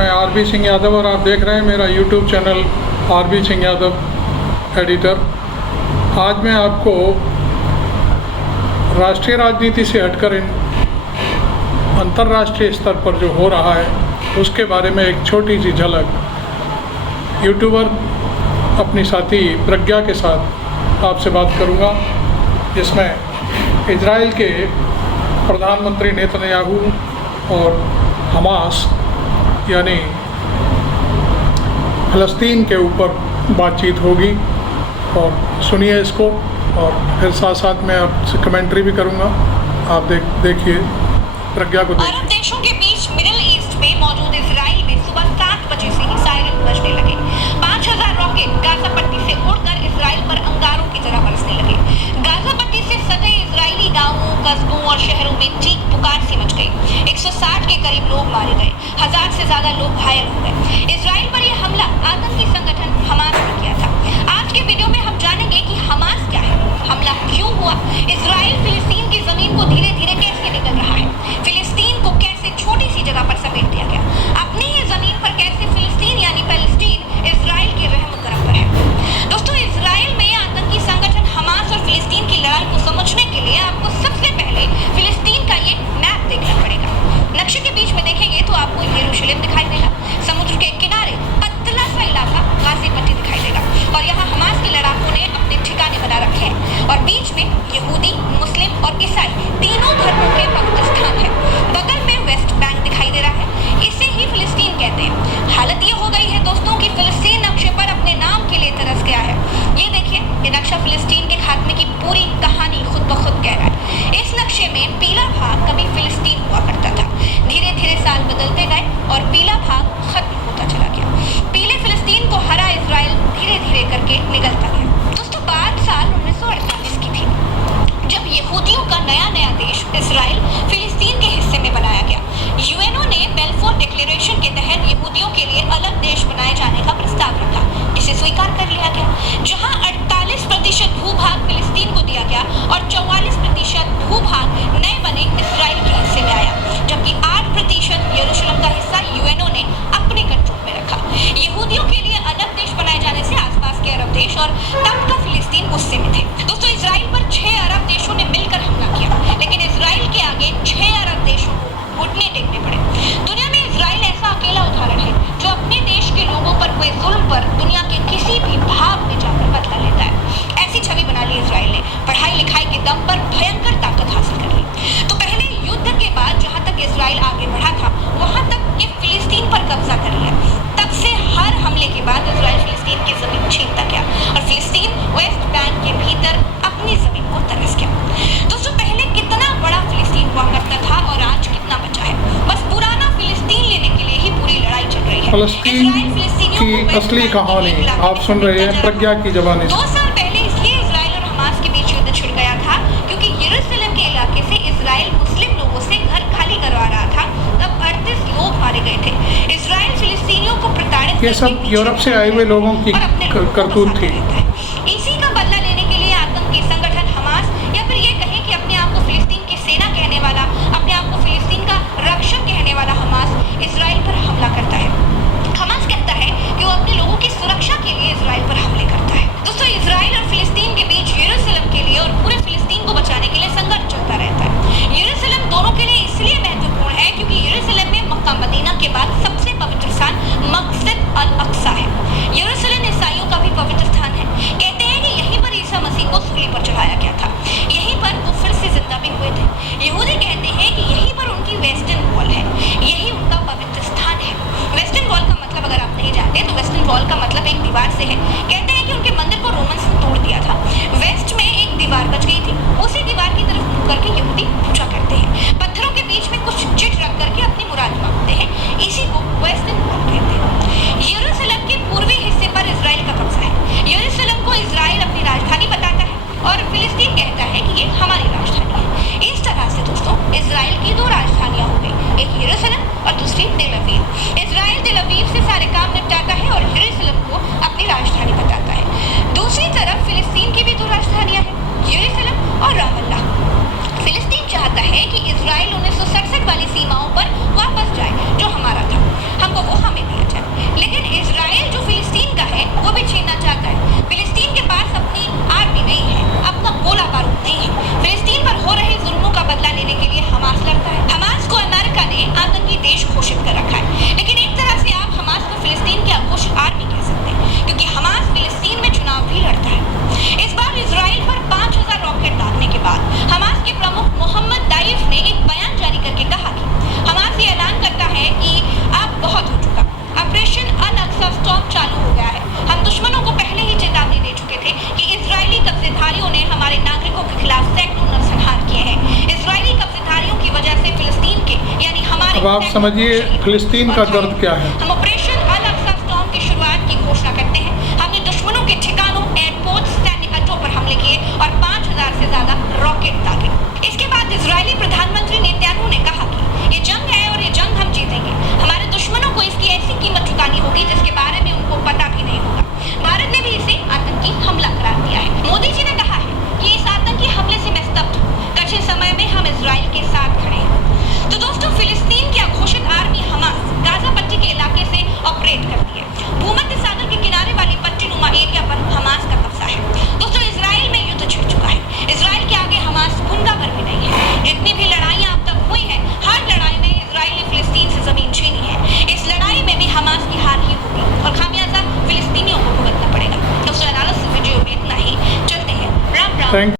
मैं आरबी सिंह यादव और आप देख रहे हैं मेरा YouTube channel RB Singh Yadav editor. आज मैं आपको राष्ट्रीय राजनीति से हटकर अंतर्राष्ट्रीय स्तर पर जो हो रहा है उसके बारे में एक छोटी सी झलक यूट्यूबर अपनी साथी प्रज्ञा के साथ आपसे बात करूंगा, जिसमें इजराइल के प्रधानमंत्री नेतन्याहू और हमास यानी फ़लस्तीन के ऊपर बातचीत होगी। और सुनिए इसको, और फिर साथ साथ मैं आपसे कमेंट्री भी करूंगा। आप देखिए, प्रज्ञा को देखिए। अरब देशों के बीच मिडिल ईस्ट में मौजूद इजराइल में सुबह 7 बजे से ही सायरन बजने लगे। 5000 रॉकेट गाजा पट्टी से उड़कर इजराइल पर अंगारों की तरह बरसने लगे। गाजा पट्टी से सटे इजरायली गांवों, कस्बों और शहरों में चीख पुकार सी मच गई। 160 के करीब लोग मारे गए, 1000 से ज्यादा लोग घायल हो गए। इजराइल पर यह हमला आतंकी संगठन हमास ने किया था। आज के वीडियो में हम जानेंगे कि हमास क्या है, हमला क्यों हुआ, इजराइल फिलिस्तीन की जमीन को धीरे धीरे कैसे निकल रहा है, फिलिस्तीन को कैसे छोटी सी जगह पर समेट दिया गया, अपनी ही जमीन पर कैसे फिलिस्तीन यानी पैलेस्टीन इजराइल के रहम करम पर है। दोस्तों, इजराइल में आतंकी संगठन हमास और फिलिस्तीन की लड़ाई को समझने के लिए आपको सबसे पहले फिलिस्तीन का ये मैप देखना पड़ेगा। नक्शे के बीच में देखेंगे तो आपको यरूशलेम दिखाई देगा, समुद्र के किनारे पतला सा इलाका गाजी पट्टी दिखाई देगा, और यहाँ हमास के लड़ाकों ने अपने ठिकाने बना रखे हैं। और बीच में यहूदी, मुस्लिम और ईसाई तीनों धर्मों के पवित्र स्थान है। बगल में वेस्ट बैंक दिखाई दे रहा है, इसे ही फिलिस्तीन कहते हैं। हालत ये हो गई है दोस्तों कि फिलिस्तीन नक्शे पर अपने नाम के लिए तरस गया है। ये देखिए, ये नक्शा फिलिस्तीन के खात्मे की पूरी कहानी खुद ब खुद कह रहा है। इस नक्शे में पीला भाग कभी फिलिस्तीन हुआ करता था, धीरे धीरे साल बदलते गए और पीला भाग खत्म होता चला गया। पीले फिलिस्तीन को हरा इजराइल धीरे धीरे करके निकलता गया। दोस्तों, बात साल 1948 की थी, जब यहूदियों का नया देश इजराइल फिलिस्तीन के हिस्से में बनाया गया। यूएनओ ने बेल्फोर डिक्लेरेशन के तहत यहूदियों के लिए अलग देश बनाए जाने का प्रस्ताव रखा, जिसे स्वीकार कर लिया गया। जहां 48% भूभाग फिलिस्तीन को दिया गया और 44% भूभाग नए बने इजराइल के हिस्से में आया, जबकि 8% यरूशलेम का हिस्सा यूएनओ ने अपने कंट्रोल में रखा। यहूदियों के लिए अलग देश बनाए जाने से आसपास के अरब देश और तब का फिलिस्तीन गुस्से में थे। दोस्तों, इजराइल पर 6 अरब देशों ने मिलकर हमला किया, लेकिन इजराइल के आगे 6 अरब देशों को घुटने टेकने पड़े। दुनिया में इजराइल ऐसा अकेला उदाहरण है जो अपने देश के लोगों पर हुए जुल्म पर दुनिया के किसी भी भाग में जाकर बदला लेता है। ऐसी छवि बना ली इजराइल ने, पढ़ाई लिखाई के दम पर भयंकर ताकत हासिल कर ली। तो पहले युद्ध के बाद जहां तक इजराइल आगे बढ़ा था, वहां तक ये फिलिस्तीन पर कब्जा कर लिया। तब से हर हमले के बाद इजराइल फिलिस्तीन की जमीन छीनता गया और फिलिस्तीन वेस्ट बैंक के भीतर अपनी जमीन को तरस गया। दोस्तों, पहले कितना बड़ा फिलिस्तीन हुआ करता था और आज कितना बचा है, बस पुराना फिलिस्तीन लेने के लिए ही पूरी लड़ाई चल रही है। फ़लस्तीन की असली कहानी आप सुन रहे हैं प्रज्ञा की ज़बानी से। 2 साल पहले इसलिए इजराइल और हमास के बीच युद्ध छिड़ गया था क्योंकि यरूशलेम के इलाके से इजराइल मुस्लिम लोगों से घर खाली करवा रहा था। तब 38 लोग मारे गए थे। इजराइल फिलिस्तीनियों को प्रताड़ित, ये सब यूरोप से आए हुए लोगों की करतूत थी। इसी का बदला लेने के लिए आतंकी संगठन हमास, या फिर ये कहें कि अपने आप को फिलिस्तीन की सेना कहने वाला, अपने आप को फिलिस्तीन का रक्षक कहने वाला हमास इजराइल पर हमला करता है। हमास कहता है कि वो अपने लोगों की सुरक्षा के लिए इजराइल पर हमले करता है। दोस्तों, इजराइल और फिलिस्तीन के बीच यरूशलेम के लिए और पूरे फिलिस्तीन को बचाने के लिए संघर्ष चलता रहता है। यरूशलेम दोनों के लिए इसलिए महत्वपूर्ण है क्योंकि यरूशलेम में मक्का मदीना के बाद सबसे पवित्र स्थान मस्जिद अल अक्सा है। यरूशलेम ईसाइयों का भी पवित्र स्थान है। कहते हैं कि यहीं पर ईसा मसीह को सूली पर चढ़ाया गया था, यहीं पर वो फिर से जिंदा भी हुए थे। यहूदी कहते हैं कि यहीं पर उनकी वेस्टर्न वॉल है, यही उनका पवित्र स्थान है। वेस्टर्न वॉल का मतलब अगर आप नहीं जानते तो वेस्टर्न वॉल का मतलब एक दीवार से है। कहते हैं कि उनके मंदिर को रोमन्स ने तोड़ दिया था, वेस्ट में एक दीवार बच गई थी, उसी दीवार की तरफ मुड़ करके यहूदी पूजा करते हैं। पत्थरों के बीच में कुछ चिट रख करके अपनी मुराद मांगते हैं, इसी को वेस्टर्न वॉल कहते हैं। यरूशलेम के पूर्वी हिस्से पर इजराइल का कब्जा है। यरूशलेम को इजराइल अपनी राजधानी बताता है और फिलिस्तीन कहता है कि ये हमारी राजधानी है। इस तरह से दोस्तों, इजराइल की 2 राजधानियां हो गई, एक यरूशलेम और दूसरी तेल अवीव। इजराइल तेल अवीव से सारे काम निपटाता है और यरूशलेम को अपनी राजधानी बताता है। दूसरी तरफ फिलिस्तीन की भी 2 राजधानियां हैं, यरूशलेम और रामल्ला। फिलिस्तीन चाहता है कि इजराइल 1967 वाली सीमाओं पर वापस जाए जो हमारा था, हमको वो हमें आप समझिए फिलिस्तीन का दर्द क्या है। हम ऑपरेशन अल अक्सा स्टॉर्म की शुरुआत की घोषणा करते हैं। हमने दुश्मनों के ठिकानों, एयरपोर्ट, सैन्य अड्डों पर हमले किए और 5000 से ज्यादा रॉकेट दागे। इसके बाद इजरायली प्रधानमंत्री नेतन्याहू ने कहा कि ये जंग है और ये जंग हम जीतेंगे। हमारे दुश्मनों को इसकी ऐसी कीमत चुकानी होगी जिसके बारे में उनको पता भी नहीं होगा। भारत ने भी इसे आतंकी हमला करार दिया है। मोदी जी ने कहा है कि इस आतंकी हमले से मैं स्तब्ध हूं। कठिन समय में हम इजराइल के साथ खड़े हैं। तो दोस्तों, फिलिस्तीन की अघोषित आर्मी हमास गाजा पट्टी के इलाके से ऑपरेट करती है। भूमध्य सागर के किनारे वाली पट्टी नुमा एरिया पर हमास का कब्जा है। दोस्तों, इजराइल में युद्ध छिड़ चुका है। इजराइल के आगे हमास भुनगा भर भी नहीं है। जितनी भी लड़ाइयां अब तक हुई हैं, हर लड़ाई में इजराइल ने फिलिस्तीन से जमीन छीनी है। इस लड़ाई में भी हमास की हार ही होगी और खामियाजा फिलिस्तीनियों को भुगतना पड़ेगा। दोस्तों, एनालिसिस वीडियो में इतना ही। चलते हैं। राम राम। थैंक